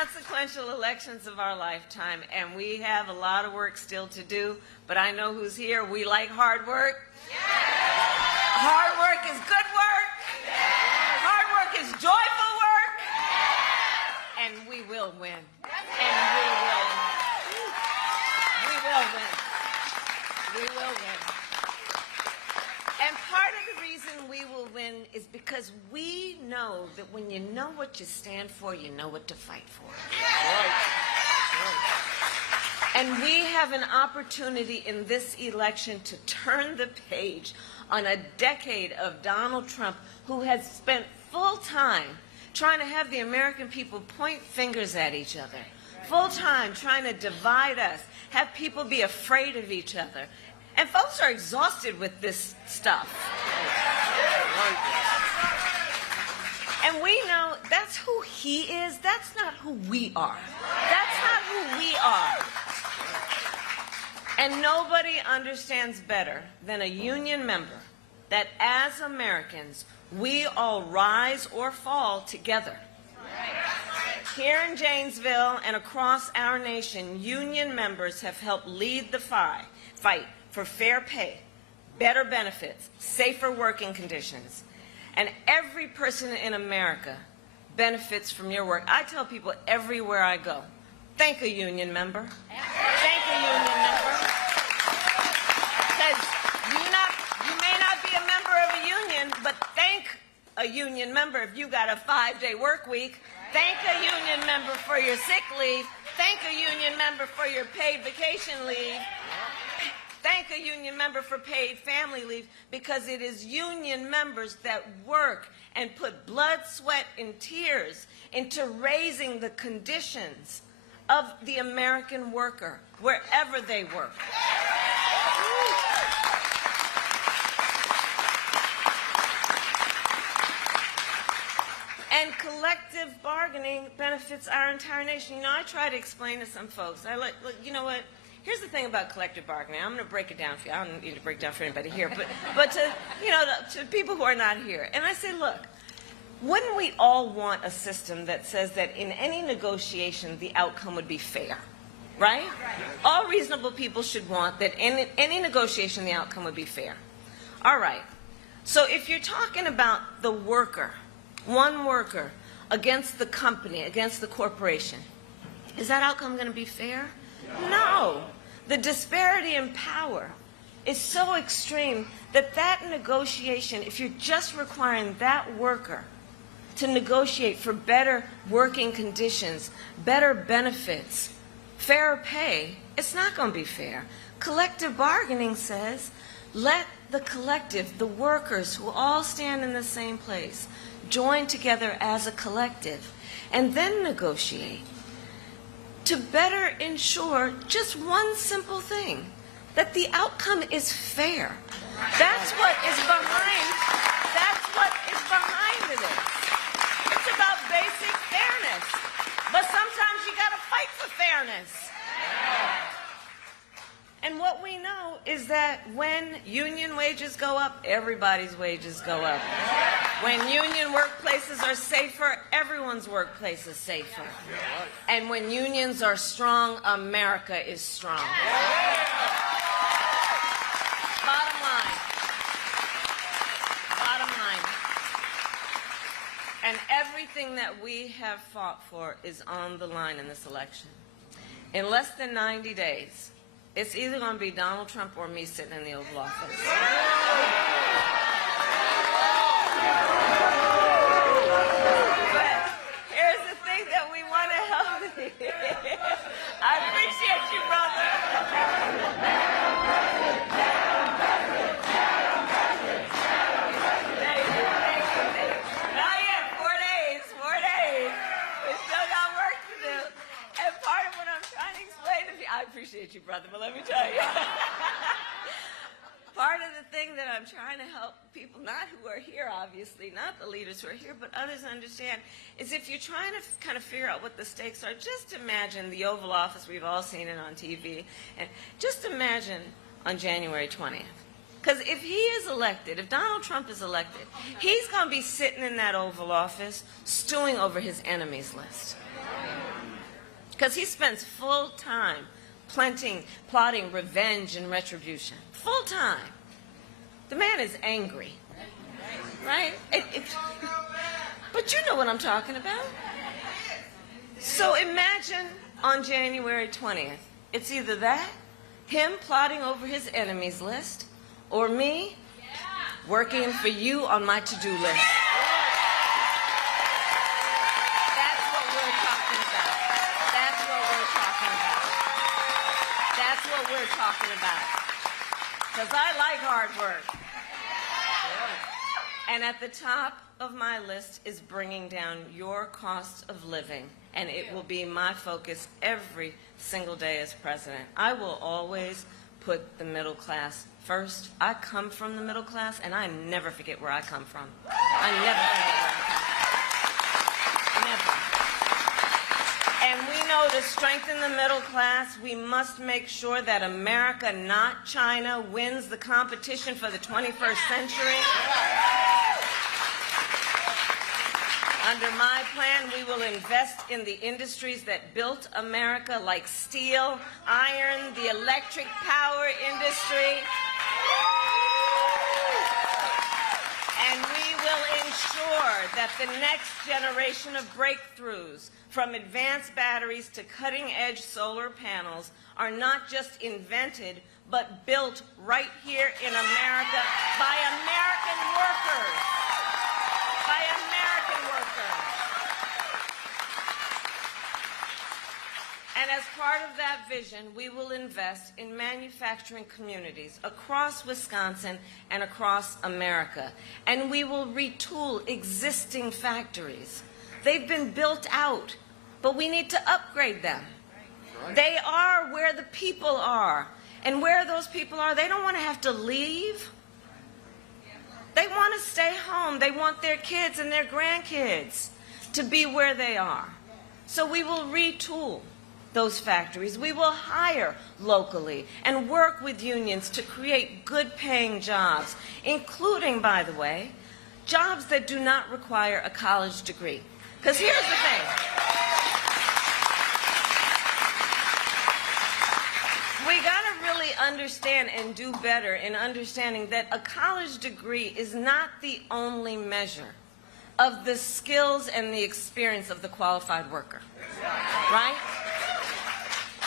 consequential elections of our lifetime, and we have a lot of work still to do, but I know who's here. We like hard work. Yeah. Hard work is good work. Yeah. Hard work is joyful work. Yeah. And we will win. And we will win. We will win. We will win. And part of the reason we will win is because we know that when you know what you stand for, you know what to fight for. Right. And we have an opportunity in this election to turn the page on a decade of Donald Trump, who has spent full time trying to have the American people point fingers at each other, full time trying to divide us, have people be afraid of each other. And folks are exhausted with this stuff. And we know that's who he is. That's not who we are. That's not who we are. And nobody understands better than a union member that as Americans, we all rise or fall together. Here in Janesville and across our nation, union members have helped lead the fight for fair pay, better benefits, safer working conditions. And every person in America benefits from your work. I tell people everywhere I go, thank a union member. Thank a union member. Because you may not be a member of a union, but thank a union member if you got a 5-day work week. Thank a union member for your sick leave. Thank a union member for your paid vacation leave. Thank a union member for paid family leave, because it is union members that work and put blood, sweat, and tears into raising the conditions of the American worker, wherever they work. And collective bargaining benefits our entire nation. You know, I try to explain to some folks, look, you know what? Here's the thing about collective bargaining. I'm going to break it down for you. I don't need to break it down for anybody here, but to, you know, to people who are not here. And I say, look, wouldn't we all want a system that says that in any negotiation, the outcome would be fair, right? All reasonable people should want that in any negotiation, the outcome would be fair. All right. So if you're talking about the worker, one worker against the company, against the corporation, is that outcome going to be fair? No. The disparity in power is so extreme that that negotiation, if you're just requiring that worker to negotiate for better working conditions, better benefits, fair pay, it's not going to be fair. Collective bargaining says, let the collective, the workers who all stand in the same place, join together as a collective and then negotiate to better ensure just one simple thing, that the outcome is fair. That's what is behind this. It's about basic fairness. But sometimes you got to fight for fairness. And what we know is that when union wages go up, everybody's wages go up. When union workplaces are safer, everyone's workplace is safer. And when unions are strong, America is strong. Bottom line. Bottom line. And everything that we have fought for is on the line in this election. In less than 90 days, it's either going to be Donald Trump or me sitting in the Oval Office. But here's the thing that we want to help. I appreciate you, brother. Not yet. 4 days. We still got work to do. And part of what I'm trying to explain to people, I appreciate you, brother, but let me tell you. Part of the thing that I'm trying to help people, not who are here, obviously, not the leaders who are here, but others understand, is if you're trying to kind of figure out what the stakes are, just imagine the Oval Office. We've all seen it on TV. And just imagine on January 20th. Because if he is elected, if Donald Trump is elected, he's going to be sitting in that Oval Office stewing over his enemies list. because he spends full time plotting revenge and retribution. Full time. The man is angry, right? But you know what I'm talking about. So imagine on January 20th, it's either that, him plotting over his enemies list, or me working for you on my to-do list. That's what we're talking about. That's what we're talking about. That's what we're talking about. Because I like hard work. And at the top of my list is bringing down your cost of living. And it will be my focus every single day as president. I will always put the middle class first. I come from the middle class, and I never forget where I come from. I never forget where I come from. Never. And we know to strengthen the middle class, we must make sure that America, not China, wins the competition for the 21st century. Under my plan, we will invest in the industries that built America, like steel, iron, the electric power industry. And we will ensure that the next generation of breakthroughs, from advanced batteries to cutting-edge solar panels, are not just invented, but built right here in America by American workers. By American workers. And as part of that vision, we will invest in manufacturing communities across Wisconsin and across America. And we will retool existing factories. They've been built out, but we need to upgrade them. They are where the people are. And where those people are, they don't want to have to leave. They want to stay home. They want their kids and their grandkids to be where they are. So we will retool those factories. We will hire locally and work with unions to create good-paying jobs, including, by the way, jobs that do not require a college degree. Because here's the thing. We got to really understand and do better in understanding that a college degree is not the only measure of the skills and the experience of the qualified worker, right?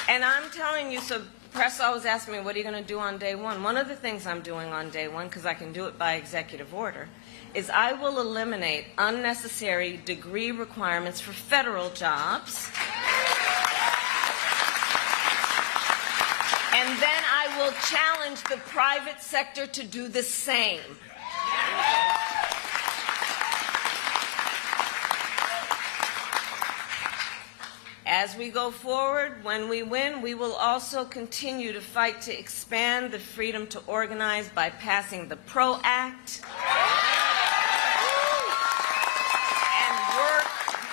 And I'm telling you, so press always asks me, what are you going to do on day one? One of the things I'm doing on day one, because I can do it by executive order, is I will eliminate unnecessary degree requirements for federal jobs. And then I will challenge the private sector to do the same. As we go forward, when we win, we will also continue to fight to expand the freedom to organize by passing the PRO Act and work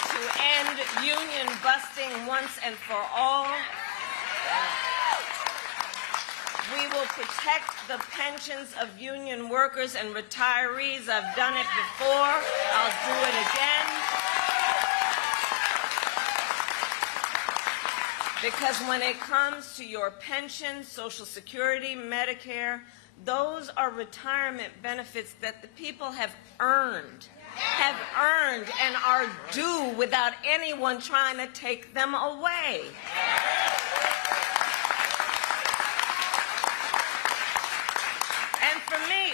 to end union busting once and for all. We will protect the pensions of union workers and retirees. I've done it before. I'll do it again. Because when it comes to your pension, Social Security, Medicare, those are retirement benefits that the people have earned and are due without anyone trying to take them away.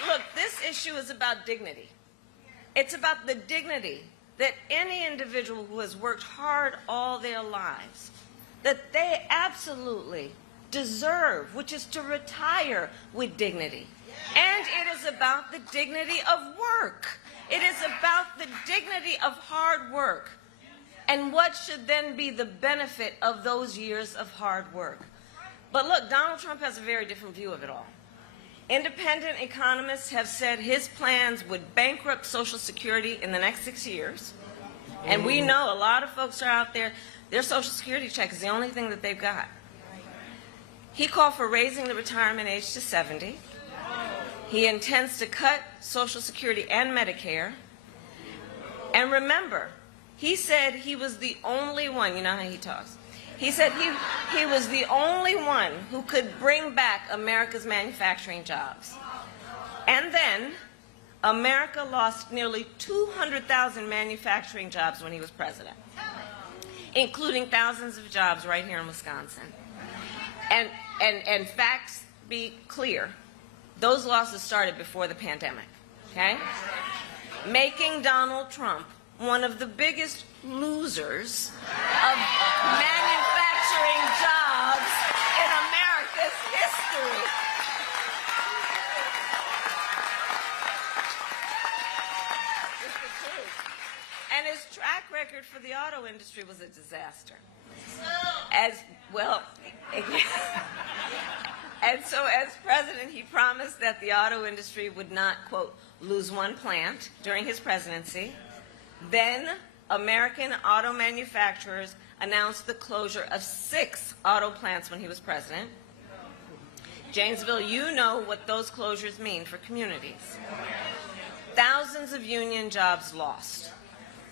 Look, this issue is about dignity. It's about the dignity that any individual who has worked hard all their lives, that they absolutely deserve, which is to retire with dignity. And it is about the dignity of work. It is about the dignity of hard work. And what should then be the benefit of those years of hard work? But look, Donald Trump has a very different view of it all. Independent economists have said his plans would bankrupt Social Security in the next 6 years. And we know a lot of folks are out there, their Social Security check is the only thing that they've got. He called for raising the retirement age to 70. He intends to cut Social Security and Medicare. And remember, he said he was the only one, you know how he talks, He said he was the only one who could bring back America's manufacturing jobs. And then America lost nearly 200,000 manufacturing jobs when he was president, including thousands of jobs right here in Wisconsin. And facts be clear, those losses started before the pandemic, okay? Making Donald Trump one of the biggest losers of manufacturing jobs in America's history. It's the truth. And his track record for the auto industry was a disaster. As well, and so as president, he promised that the auto industry would not, quote, lose one plant during his presidency. Then American auto manufacturers announced the closure of 6 auto plants when he was president. Janesville, you know what those closures mean for communities. Thousands of union jobs lost.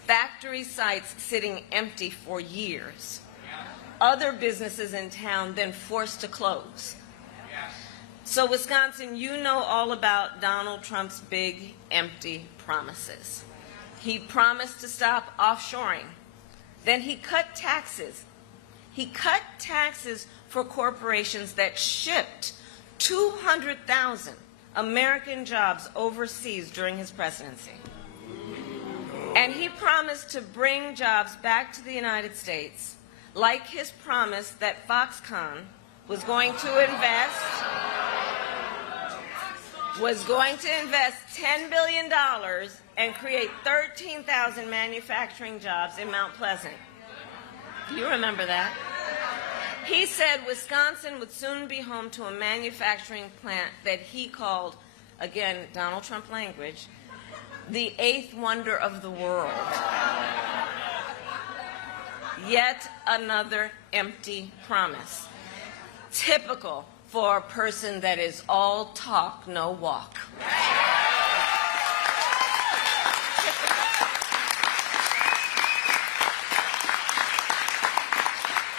Factory sites sitting empty for years. Other businesses in town then forced to close. So Wisconsin, you know all about Donald Trump's big, empty promises. He promised to stop offshoring. Then he cut taxes. He cut taxes for corporations that shipped 200,000 American jobs overseas during his presidency. And he promised to bring jobs back to the United States, like his promise that Foxconn was going to invest $10 billion and create 13,000 manufacturing jobs in Mount Pleasant. Do you remember that? He said Wisconsin would soon be home to a manufacturing plant that he called, again, Donald Trump language, the 8th wonder of the world. Yet another empty promise. Typical for a person that is all talk, no walk.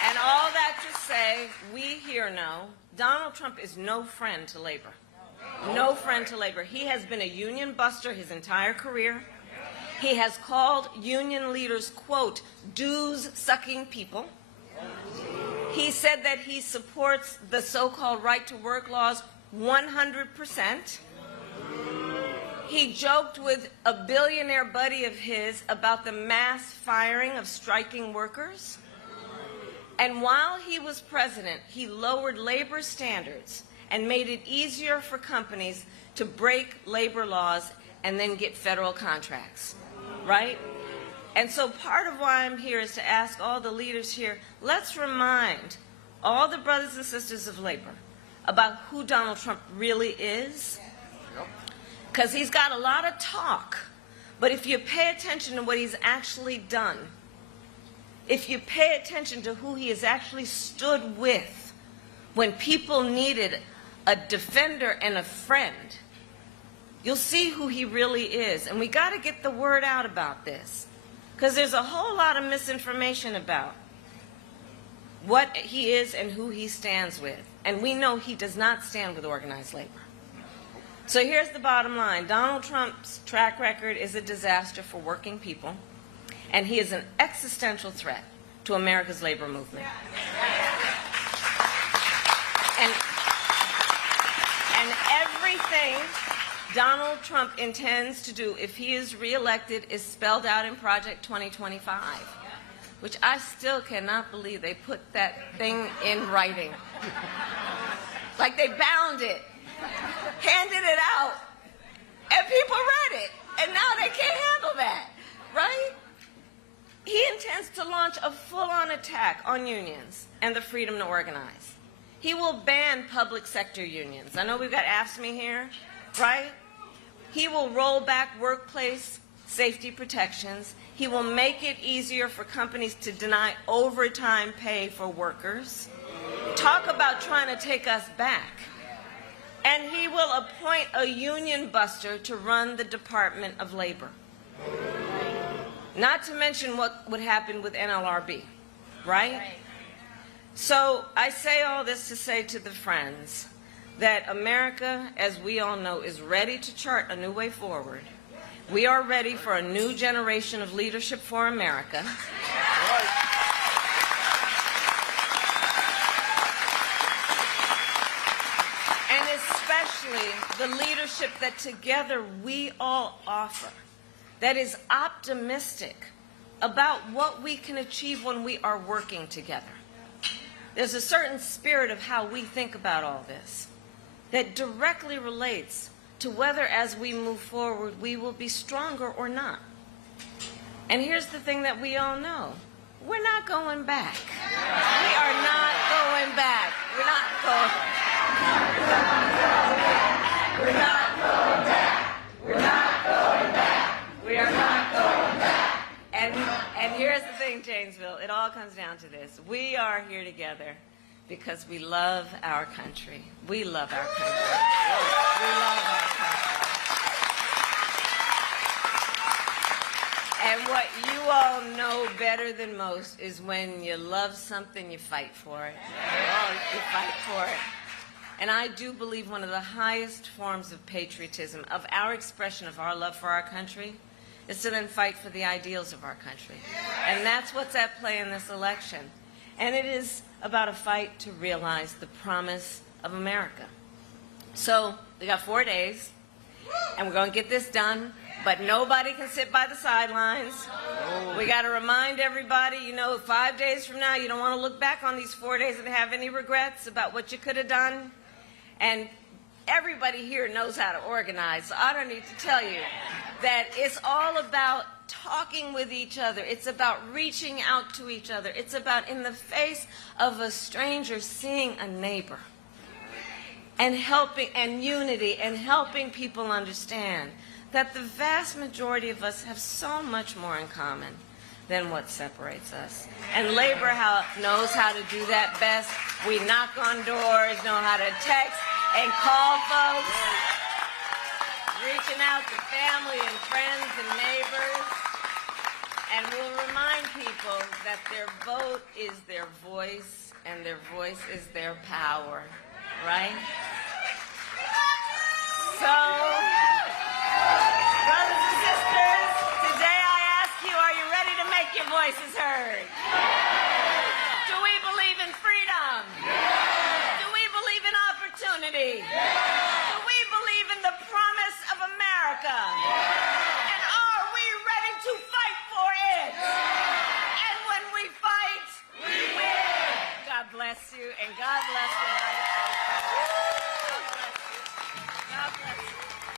And all that to say, we here know Donald Trump is no friend to labor. No friend to labor. He has been a union buster his entire career. He has called union leaders, quote, dues-sucking people. He said that he supports the so-called right-to-work laws 100%. He joked with a billionaire buddy of his about the mass firing of striking workers. And while he was president, he lowered labor standards and made it easier for companies to break labor laws and then get federal contracts, right? And so part of why I'm here is to ask all the leaders here, let's remind all the brothers and sisters of labor about who Donald Trump really is, because he's got a lot of talk, but if you pay attention to what he's actually done, if you pay attention to who he has actually stood with when people needed a defender and a friend, you'll see who he really is. And we got to get the word out about this, because there's a whole lot of misinformation about what he is and who he stands with. And we know he does not stand with organized labor. So here's the bottom line. Donald Trump's track record is a disaster for working people, and he is an existential threat to America's labor movement. And everything Donald Trump intends to do if he is reelected is spelled out in Project 2025, which I still cannot believe they put that thing in writing. Like they bound it, handed it out, and people read it, and now they can't handle that, right? He intends to launch a full-on attack on unions and the freedom to organize. He will ban public sector unions. I know we've got AFSCME here, right? He will roll back workplace safety protections. He will make it easier for companies to deny overtime pay for workers. Talk about trying to take us back. And he will appoint a union buster to run the Department of Labor. Not to mention what would happen with NLRB, right? So I say all this to say to the friends that America, as we all know, is ready to chart a new way forward. We are ready for a new generation of leadership for America. And especially the leadership that together we all offer, that is optimistic about what we can achieve when we are working together. There's a certain spirit of how we think about all this that directly relates to whether as we move forward we will be stronger or not. And here's the thing that we all know. We're not going back. We are not going back. We're not going back. We're not going back. We're not going back. We are not going back. And here's the thing, Janesville, it all comes down to this. We are here together because we love our country. We love our country. We love our country. And what you all know better than most is when you love something, you fight for it. You fight for it. And I do believe one of the highest forms of patriotism, of our expression of our love for our country, is to then fight for the ideals of our country. And that's what's at play in this election. And it is about a fight to realize the promise of America. So we got 4 days, and we're going to get this done, but nobody can sit by the sidelines. We got to remind everybody, 5 days from now, you don't want to look back on these 4 days and have any regrets about what you could have done. And everybody here knows how to organize, so I don't need to tell you that it's all about talking with each other. It's about reaching out to each other. It's about, in the face of a stranger, seeing a neighbor and helping, and unity, and helping people understand that the vast majority of us have so much more in common than what separates us. And labor knows how to do that best. We knock on doors, know how to text and call folks, reaching out to family and friends and neighbors. And we'll remind people that their vote is their voice, and their voice is their power, right? So, brothers and sisters, today I ask you, are you ready to make your voices heard? Do we believe in freedom? Do we believe in opportunity? Do we believe in the promise of America? And are we ready to fight for it? And when we fight, we win. God bless you, and God bless the United States.